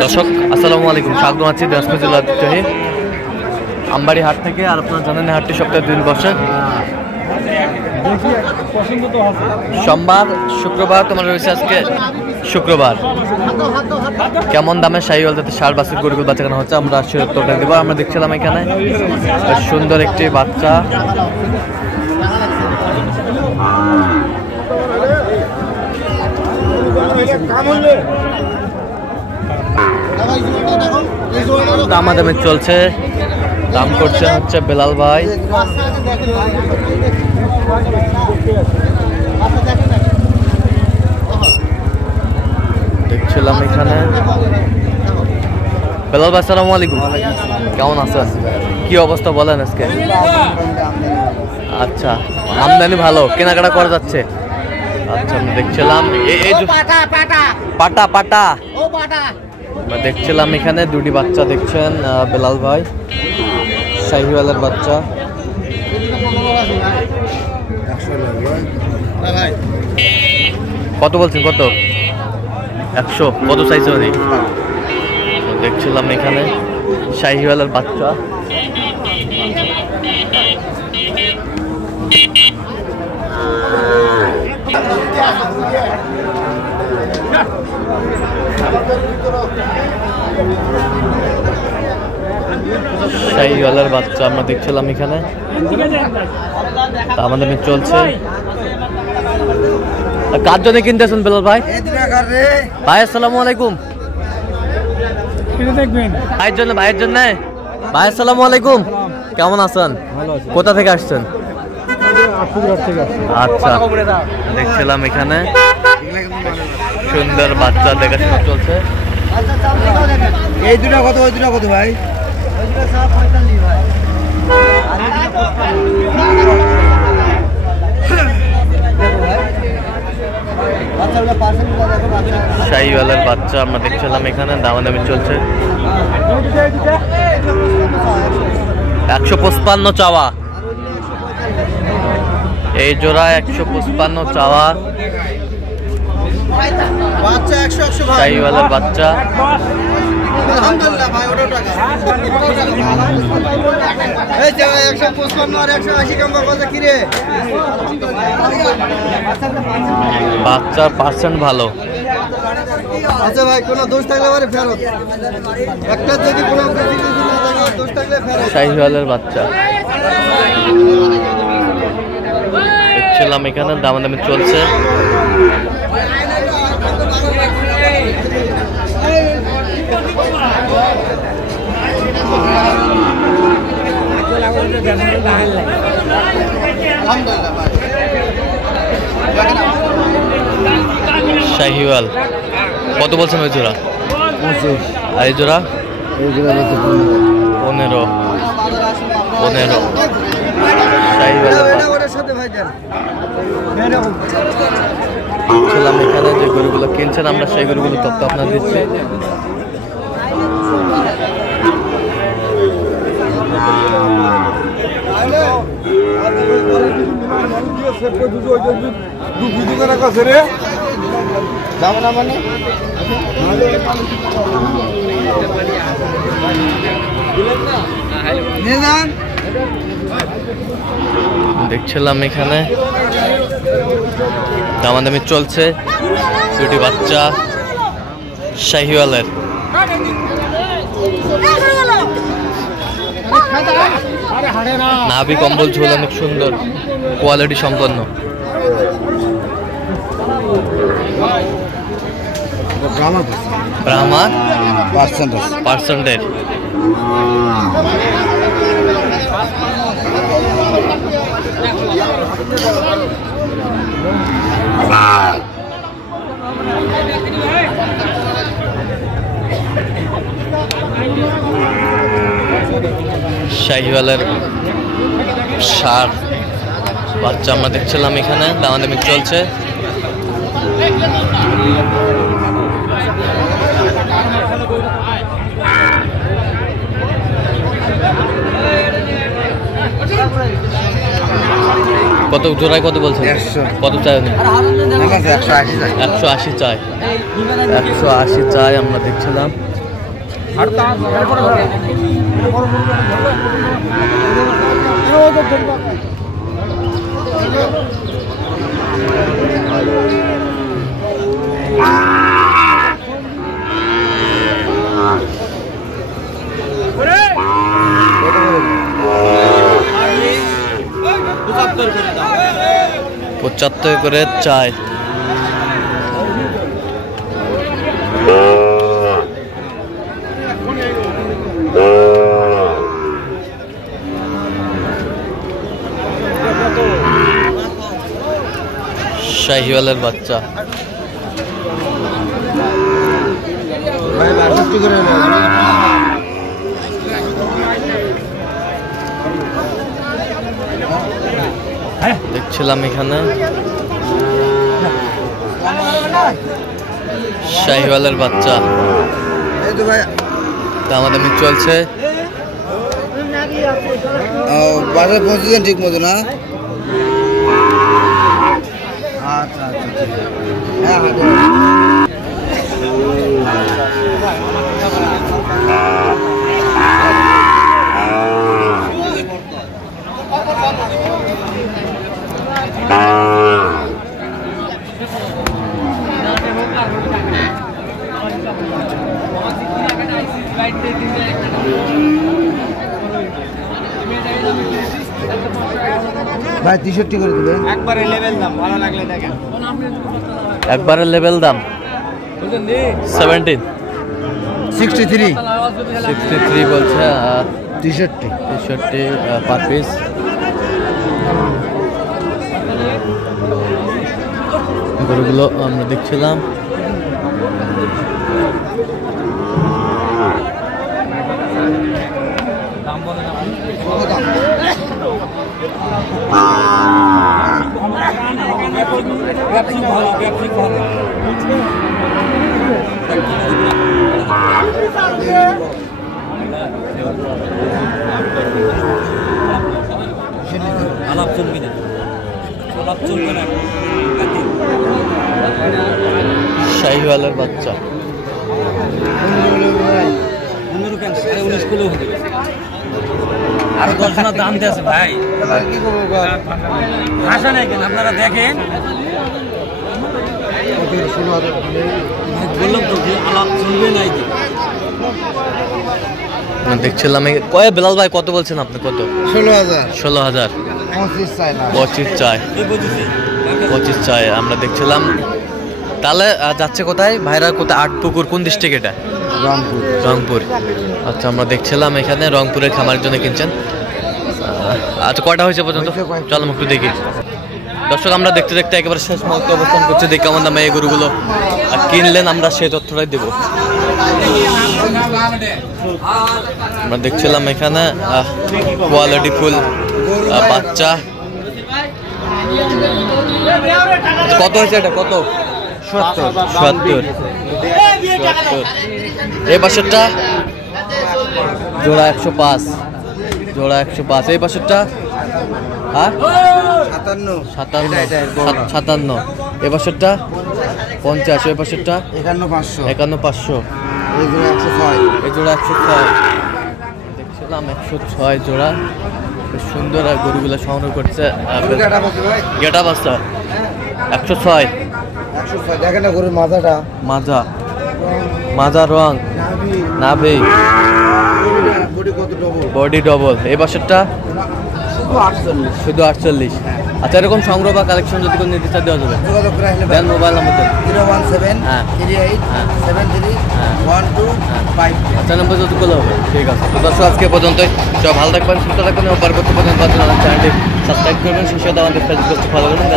দর্শক আসসালামু আলাইকুম, স্বাগত আছি দিনাজপুর জেলার ঐতিহ্যবাহী আমবাড়ি হাট থেকে। আর আপনারা জানেন হাটটি সপ্তাহে 2 দিন বসে, সোমবার শুক্রবার। তোমার রয়েছে আজকে শুক্রবার। কেমন দামের শাহিওয়াল জাতের ষাঁড় বাছুর গরুগুলো বাচ্চা কেনা হচ্ছে আমরা উত্তরটা দেবো। আমরা দেখছিলাম এখানে সুন্দর একটি বাচ্চা, দামাদামি চলছে, দাম করছেন হচ্ছে বেলাল ভাই। দেখছিলাম এখানে বেলাল ভাই, আসসালামু আলাইকুম, কেমন আছেন? কি অবস্থা বলেন আজকে? আচ্ছা, আমদানি ভালো, কেনাকাটা করা যাচ্ছে। আচ্ছা, আমি দেখছিলাম পাটা পাটা দেখছিলাম এখানে দুটি বাচ্চা দেখছেন বেলাল ভাই, শাহিওয়ালের বাচ্চা। কত বলছেন? কত? 100? কত চাইছে উনি? দেখছিলাম এখানে শাহিওয়ালের বাচ্চা। শাহিওয়ালের বাচ্চা আমরা দেখছিলাম এখানে, আমাদের চলছে। কার জন্য কিনতেছেন বেলাল ভাই? ভাই আসসালামু আলাইকুম। ভাইয়ের জন্য, ভাইয়ের জন্য। ভাই আসসালামু আলাইকুম, কেমন আছেন? কোথা থেকে আসছেন? আচ্ছা, দেখছিলাম এখানে সুন্দর বাচ্চা দেখাশোনা চলছে। এই দুটা কত, ওই দুটা কত ভাই? শাহিওয়ালের বাচ্চা আমরা দেখছিলাম এখানে, দামাদামি চলছে। 155 চাওয়া, এই জোড়া 155 চাওয়া। শাহিওয়ালের বাচ্চা, বাচ্চার পার্সেন্ট ভালো। আচ্ছা ভাই, কোনো দোষ থাকলে আবার ফেরত, একটা যদি কোনো দোষ থাকলে ফেরত। শাহিওয়ালের বাচ্চা দেখছিলাম এখানে, দামাদামি চলছে। শাহিওয়াল কত বলছেন ওই জোড়া? 25। আর এই জোড়া? 15। ছিলাম এখানে যে গরুগুলো কিনছেন আমরা সেই গরুগুলো তথ্য আপনার দিচ্ছি। দেখছিলাম এখানে দামাদামি চলছে, দুটি বাচ্চা শাহিওয়ালের। নাভি কম্বল ঝোল অনেক সুন্দর, কোয়ালিটি সম্পন্ন। ব্রাহ্মা পার্সেন্টের। শাহিওয়ালের ষাঁড় বাচ্চা আমরা দেখছিলাম এখানে, দামাদামি চলছে। কত জোড়ায় কত বলছেন? 100। কত চাই? 180 চাই। 180 চাই। 180 চাই আমরা দেখছিলাম। পঁচাত্তর করে চাই। শাহিওয়ালের বাচ্চা দেখছিলাম এখানে শাহিওয়ালের বাচ্চা দামাদামি চলছে। বাজার পৌঁছেছেন ঠিক মতো না? আচ্ছা আচ্ছা হ্যাঁ ভাই 63 করে দিবেন। একবারে লেভেল দাম, ভালো লাগলে দেখেন। একবারে লেভেল দাম 17 63 বলছে। 63 পার পিস। গরুগুলো আমরা দেখছিলাম। শাহিওয়ালের বাচ্চা আরো 10 জনের দাম দিয়েছে ভাই। ভাষা নেই কেন আপনারা দেখেন। বললাম তো যে আলাপ শুনবে নাই। দেখছিলাম কয় বেলাল ভাই কত বলছেন আপনি? কত? 16,000 25 চাই। 25 চাই আমরা দেখছিলাম। তাহলে যাচ্ছে কোথায় ভাইরা? কোথায়? আটপুকুর কোন ডিস্ট্রিক্ট এটা? রংপুর। আচ্ছা আমরা দেখছিলাম এখানে রংপুরের খামারের জন্য কিনছেন। আচ্ছা কয়টা হয়েছে পর্যন্ত? চলো একটু দেখি। দর্শক আমরা দেখতে দেখতে একেবারে শেষ মুহূর্তে অবস্থান করছি। দেখি কেমন দামে এই গরুগুলো কিনলেন, আমরা সেই তথ্যটাই দেবো। আমরা দেখছিলাম এখানে কোয়ালিটি ফুল বাচ্চা। কত হয়েছে এটা? কত? 70। এই পাশেরটা জোড়া 105। জোড়া 105। এই পাশেরটা 57। এই পাশেরটা 50। এই পাশেরটা 51,500। এই জোড়া 106। দেখছিলাম 106 জোড়া। বেশ সুন্দর আর গরুগুলো সংগ্রহ করছে। গেটা বাচ্চা 106। দেখেন না গরুর মাজাটা, মাজা রং নাভি বডি ডবল। এই পাশেরটা শুধু 48। আচ্ছা এরকম সংগ্রহ বা কালেকশন যদি কোনো নির্দিষ্ট দেওয়া যাবে? দেন মোবাইল নাম্বার দেন। 017387125। আচ্ছা নাম্বার যদি বলা হবে। ঠিক আছে তো দর্শক আজকে পর্যন্তই। সব ভালো থাকবেন, সুস্থ থাকবেন এবং পরবর্তী পর্যন্ত চ্যানেলটি সাবস্ক্রাইব করবেন। সেই সাথে আমাদের ফেসবুক ফলো করবেন।